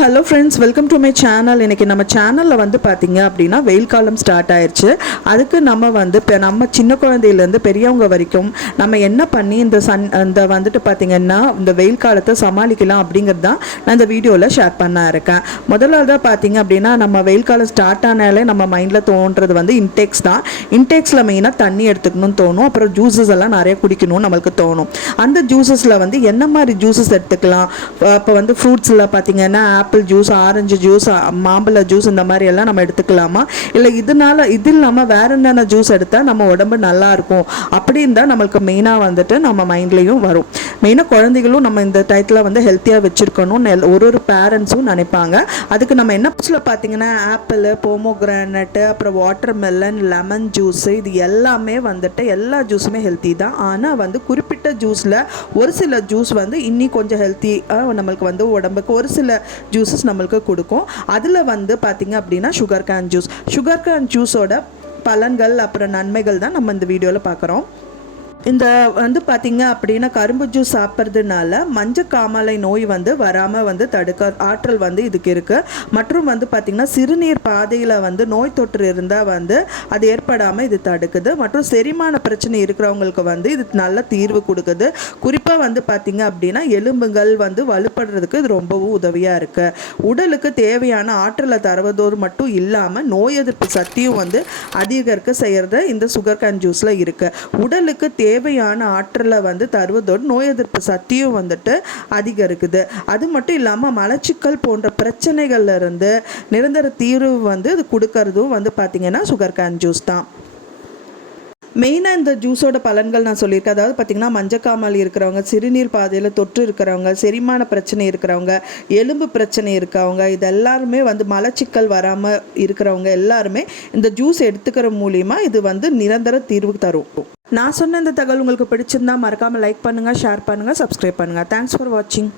Hello friends, welcome to my channel. இன்றைக்கி நம்ம சேனலில் வந்து பார்த்திங்க அப்படின்னா வெயில் காலம் ஸ்டார்ட் ஆயிடுச்சு. அதுக்கு நம்ம வந்து இப்போ நம்ம சின்ன குழந்தையிலேருந்து பெரியவங்க வரைக்கும் நம்ம என்ன பண்ணி இந்த வந்துட்டு பார்த்திங்கன்னா இந்த வெயில் காலத்தை சமாளிக்கலாம் அப்படிங்கிறது தான் நான் இந்த வீடியோவில் ஷேர் பண்ண இருக்கேன். முதல்ல பார்த்திங்க அப்படின்னா நம்ம வெயில் காலம் ஸ்டார்ட் ஆனாலே நம்ம மைண்டில் தோன்றது வந்து இன்டேக்ஸ் தான். இன்டேக்ஸில் மெயினாக தண்ணி எடுத்துக்கணும்னு தோணும், அப்புறம் ஜூஸஸ் எல்லாம் நிறைய குடிக்கணும்னு நம்மளுக்கு தோணும். அந்த ஜூஸஸில் வந்து என்ன மாதிரி ஜூஸஸ் எடுத்துக்கலாம்? இப்போ வந்து ஃப்ரூட்ஸில் பார்த்திங்கன்னா ஆப்பிள் ஜூஸ், ஆரஞ்சு ஜூஸ், மாம்பழ ஜூஸ் இந்த மாதிரி எல்லாம் நம்ம எடுத்துக்கலாமா? இல்லை இது இல்லாமல் வேற என்னென்ன ஜூஸ் எடுத்தால் நம்ம உடம்பு நல்லா இருக்கும் அப்படின்னு தான் நம்மளுக்கு மெயினாக வந்துட்டு நம்ம மைண்ட்லேயும் வரும். மெயினாக குழந்தைகளும் நம்ம இந்த டயத்தில் வந்து ஹெல்த்தியாக வச்சுருக்கணும் ஒரு பேரண்ட்ஸும் நினைப்பாங்க. அதுக்கு நம்ம என்ன பார்த்தீங்கன்னா ஆப்பிள், போமோகிரானட்டு, அப்புறம் வாட்டர் மெலன், லெமன் ஜூஸு, இது எல்லாமே வந்துட்டு எல்லா ஜூஸுமே ஹெல்த்தி தான். ஆனால் வந்து குறிப்பிட்ட ஜூஸில் ஒரு சில ஜூஸ் வந்து இன்னி கொஞ்சம் ஹெல்த்தியாக நம்மளுக்கு வந்து உடம்புக்கு ஒரு சில ஜூஸஸ் நம்மளுக்கு கொடுக்கும். அதில் வந்து பார்த்திங்க அப்படின்னா சுகர் கேன் ஜூஸோட பலன்கள் அப்புறம் நன்மைகள் தான் நம்ம இந்த வீடியோவில் பார்க்குறோம். இந்த வந்து பார்த்திங்க அப்படின்னா கரும்பு ஜூஸ் சாப்பிட்றதுனால மஞ்சக்காமலை நோய் வந்து வராமல் வந்து தடுக்க ஆற்றல் வந்து இதுக்கு இருக்குது. மற்றும் வந்து பார்த்திங்கன்னா சிறுநீர் பாதையில் வந்து நோய் தொற்று இருந்தால் வந்து அது ஏற்படாமல் இது தடுக்குது. மற்றும் செரிமான பிரச்சனை இருக்கிறவங்களுக்கு வந்து இது நல்ல தீர்வு கொடுக்குது. குறிப்பாக வந்து பார்த்திங்க அப்படின்னா எலும்புகள் வந்து வலுப்படுறதுக்கு இது ரொம்பவும் உதவியாக இருக்குது. உடலுக்கு தேவையான ஆற்றலை தருவதோடு மட்டும் இல்லாமல் நோய் எதிர்ப்பு சக்தியும் வந்து அதிகரிக்க செய்கிறது இந்த சுகர் கேன் ஜூஸில் இருக்குது. உடலுக்கு தேவையான ஆற்றலை வந்து தருவதோடு நோய் எதிர்ப்பு சக்தியும் வந்துட்டு அதிகரிக்குது. அது மட்டும் இல்லாமல் மலச்சிக்கல் போன்ற பிரச்சனைகள்ல இருந்து நிரந்தர தீர்வு வந்து இது கொடுக்கறதும் வந்து பார்த்திங்கன்னா சுகர் கேன் ஜூஸ் தான். மெயினாக இந்த ஜூஸோட பலன்கள் நான் சொல்லியிருக்கேன். அதாவது பார்த்திங்கன்னா மஞ்சக்காமல் இருக்கிறவங்க, சிறுநீர் பாதையில் தொற்று இருக்கிறவங்க, செரிமான பிரச்சனை இருக்கிறவங்க, எலும்பு பிரச்சனை இருக்கவங்க, இது எல்லாருமே வந்து மலச்சிக்கல் வராமல் இருக்கிறவங்க எல்லாருமே இந்த ஜூஸ் எடுத்துக்கிற மூலிமா இது வந்து நிரந்தர தீர்வு தரும். நான் சொன்ன இந்த தகவல் உங்களுக்கு பிடிச்சிருந்தா மறக்காமல் லைக் பண்ணுங்கள், ஷேர் பண்ணுங்கள், சப்ஸ்கிரைப் பண்ணுங்கள். தேங்க்ஸ் ஃபார் வாட்சிங்.